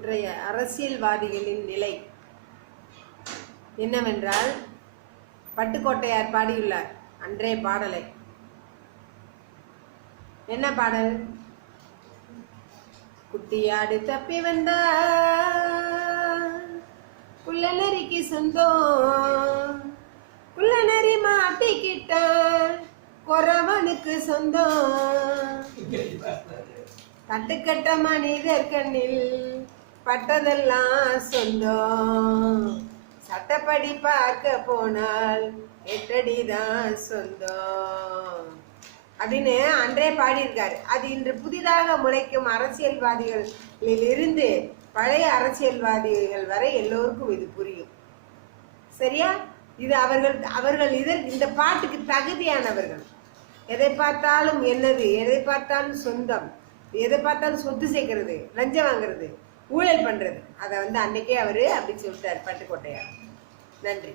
இன்றைய அரசியல்வாதிகளின் நிலை என்னவென்றால், பட்டுக்கோட்டையார் பாடியுள்ளார் அன்றைய பாடலை. என்ன பாடல்? குட்டியாடு தப்பி வந்தா குள்ளநரிக்கு சொந்தம், குள்ளநரி மாட்டிக்கிட்ட கொரவனுக்கு சொந்தம். தட்டுக்கட்ட மனிதர் கண்ணில் பட்டதெல்லாம் சொந்தம், சட்டப்படி பார்க்க போனால் எட்டடிதான் சொந்தம் அப்படின்னு அன்றே பாடியிருக்காரு. அது இன்று புதிதாக முளைக்கும் அரசியல்வாதிகளில் இருந்து பழைய அரசியல்வாதிகள் வரை எல்லோருக்கும் இது புரியும். சரியா? இது அவர்கள் இந்த பாட்டுக்கு தகுதியானவர்கள். எதை பார்த்தாலும் என்னது, எதை பார்த்தாலும் சொந்தம், எதை பார்த்தாலும் சொத்து சேர்க்கறது, லஞ்சம் வாங்குறது, ஊழல் பண்றது, அதை அன்னைக்கே அவரு அப்படி சொல்லிட்டார் பட்டுக்கோட்டையார். நன்றி.